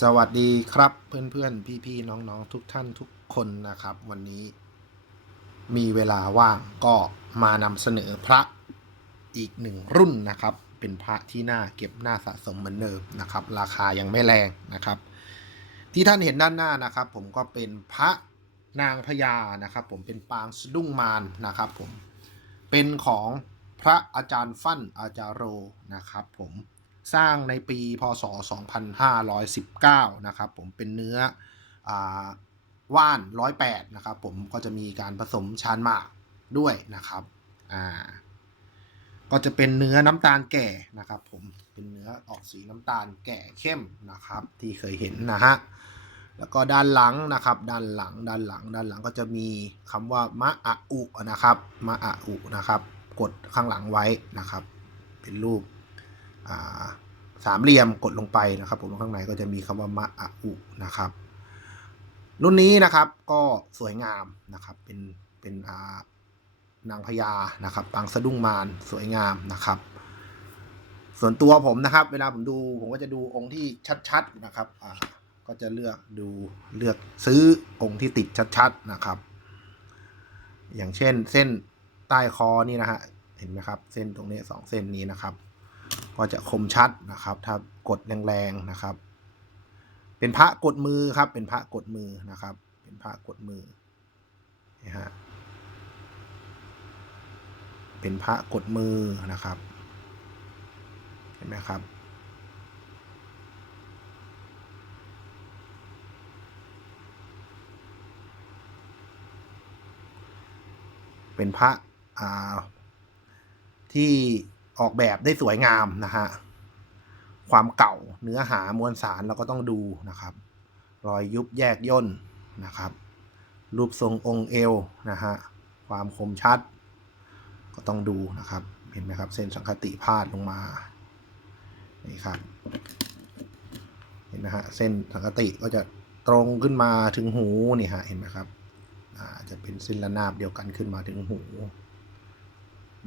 สวัสดีครับเพื่อนๆ พี่ๆ น้องๆ ทุกท่านทุกคนนะครับ วันนี้มีเวลาว่างก็มานำเสนอพระอีกหนึ่งรุ่นนะครับ เป็นพระที่น่าเก็บน่าสะสมเหมือนเดิมนะครับ ราคายังไม่แรงนะครับ ที่ท่านเห็นด้านหน้านะครับ ผมก็เป็นพระนางพญานะครับ ผมเป็นปางสะดุ้งมารนะครับ ผมเป็นของพระอาจารย์ฟั่นอาจารโรนะครับ ผม สร้างในปีพศ 2519 นะครับผมเป็นเนื้ออว่าน 108 นะครับผมก็จะมีการผสมชานหมากด้วยนะครับอ่าก็จะเป็นเนื้อน้ำตาลแก่นะครับ ผมเป็นเนื้อออกสีน้ำตาลแก่เข้มนะครับ ที่เคยเห็นนะฮะแล้วก็ด้านหลังนะครับ ด้านหลังด้านหลังด้านหลังก็จะมีคำว่ามะอะอุนะครับมะอะอุนะครับ กดข้างหลังไว้นะครับ เป็นรูป สามเหลี่ยมกดลงไปนะครับ ผมข้างในก็จะมีคำว่ามะอะอุนะครับ รุ่นนี้นะครับก็สวยงามนะครับเป็นเป็นานางพญานะครับปางสะดุ้งมารสวยงามนะครับ ส่วนตัวผมนะครับ เวลาผมดูผมก็จะดูองค์ที่ชัดๆนะครับอ่าก็จะเลือกดูเลือกซื้อองค์ที่ติดชัดๆนะครับ อย่างเช่นเส้นใต้คอนี่นะฮะเห็นไหมครับ เส้นตรงนี้สองเส้นนี้นะครับ ก็จะคมชัดนะครับ ถ้ากดแรงๆนะครับ เป็นพระกดมือครับ เป็นพระกดมือนะครับ เป็นพระกดมือนี่ฮะเป็นพระกดมือนะครับ เห็นไหมครับ เป็นพระอ่าที่ ออกแบบได้สวยงามนะฮะ ความเก่าเนื้อหามวลสารเราก็ต้องดูนะครับ รอยยุบแยกย่นนะครับ รูปทรงองค์เอวนะฮะ ความคมชัด ก็ต้องดูนะครับ เห็นไหมครับ เส้นสังคติพาดลงมา นี่ครับ เห็นไหมฮะ เส้นสังคติก็จะตรงขึ้นมาถึงหูนี่ฮะ เห็นไหมครับอ่าจะเป็นเส้นระนาบเดียวกันขึ้นมาถึงหู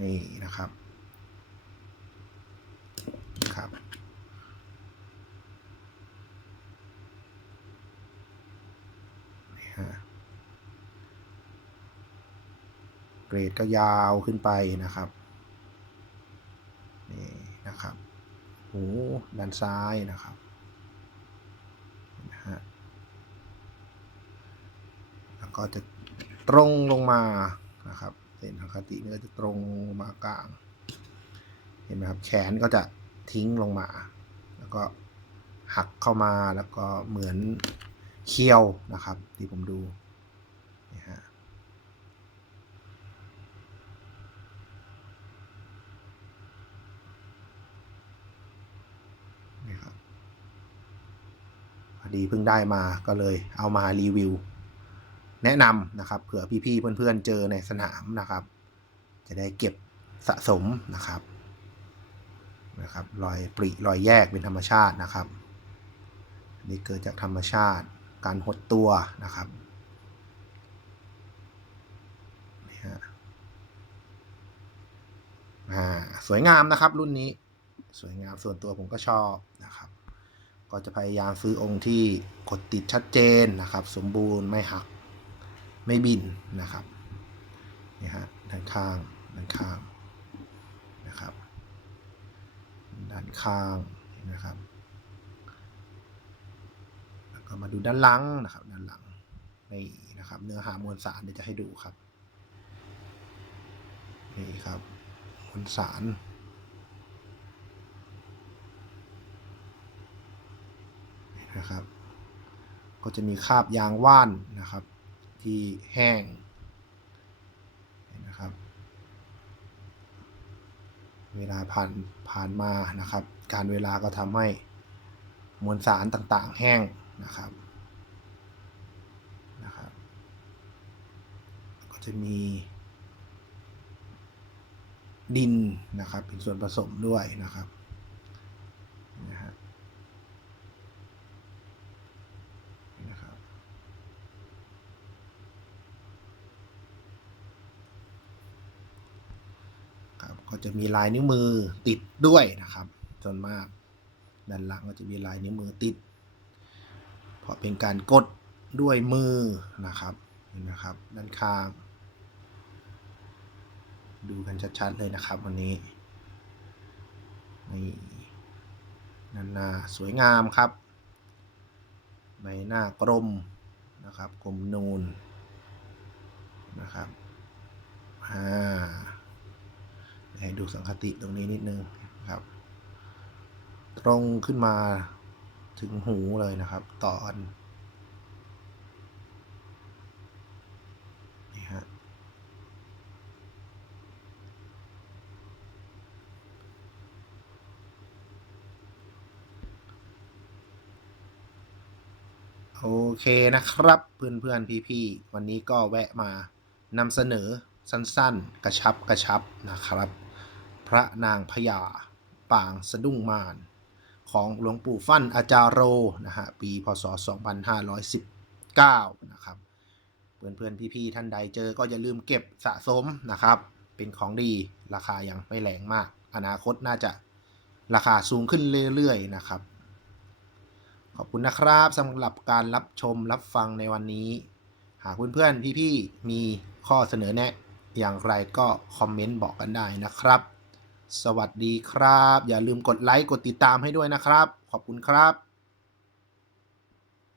นี่นะครับ ครับเกรดก็ยาวขึ้นไปนะครับนี่นะครับหูด้านซ้ายนะครับนไหมฮะแล้วก็จะตรงลงมานะครับเส้นทางคตินี่ก็จะตรงมากลาง เห็นไหมครับ แขนก็จะ ทิ้งลงมา แล้วก็หักเข้ามาแล้วก็เหมือนเคี้ยวนะครับที่ผมดูนี่ฮะนี่ครับพอดีเพิ่งได้มาก็เลยเอามารีวิว แนะนำนะครับเผื่อพี่ๆเพื่อนๆเจอในสนามนะครับ จะได้เก็บสะสมนะครับ นะครับรอยปริรอยแยกเป็นธรรมชาตินะครับนนี้เกิดจากธรรมชาติการหดตัวนะครับนี่ฮะอ่าสวยงามนะครับรุ่นนี้สวยงามส่วนตัวผมก็ชอบนะครับ ก็จะพยายามซื้อองค์ที่กดติดชัดเจนนะครับ สมบูรณ์ไม่หักไม่บินนะครับนี่ฮะด้านข้างด้านข้างนะครับ ด้านข้างนไหมครับแล้วก็มาดูด้านหลังนะครับ ด้านหลังนี่นะครับ เนื้อหามวลสารเดี๋ยวจะให้ดูครับนี่ครับมวลสารนี่นะครับ ก็จะมีคราบยางว่านนะครับ ที่แห้งเห็นนะครับ เวลาผ่านผ่านมานะครับ การเวลาก็ทำให้มวลสารต่างๆ แห้งนะครับนะครับ ก็จะมีดินนะครับเป็นส่วนผสมด้วยนะครับนะฮะนี่นะครับ ครับ ก็จะมีลายนิ้วมือติดด้วยนะครับ ส่วนมาก ด้านหลังก็จะมีลายนิ้วมือติด เพราะเป็นการกดด้วยมือนะครับเห็นะครับ ด้านข้าง ดูกันชัดๆเลยนะครับวันนี้นี่นันนาสวยงามครับใบหน้ากลมนะครับกลมนูนนะครับอ่า ให้ดูสังคติตรงนี้นิดนึงนะครับ ตรงขึ้นมาถึงหูเลยนะครับ ตอนนี่ฮะโอเคนะครับ เพื่อนเพื่อนพี่ๆ วันนี้ก็แวะมานำเสนอสั้นๆ กระชับกระชับนะครับ พระนางพญาปางสะดุ้งมารของหลวงปู่ฟั่นอาจารโรนะฮะปีพศ 2519 นะครับเพื่อนเพื่อนพี่พี่ๆท่านใดเจอก็อย่าลืมเก็บสะสมนะครับ เป็นของดีราคายังไม่แรงมาก อนาคตน่าจะราคาสูงขึ้นเรื่อยๆนะครับ ขอบคุณนะครับสำหรับการรับชมรับฟังในวันนี้ หากเพื่อนๆพี่ๆมีข้อเสนอแนะอย่างไรก็คอมเมนต์บอกกันได้นะครับ สวัสดีครับ อย่าลืมกดไลค์กดติดตามให้ด้วยนะครับ ขอบคุณครับ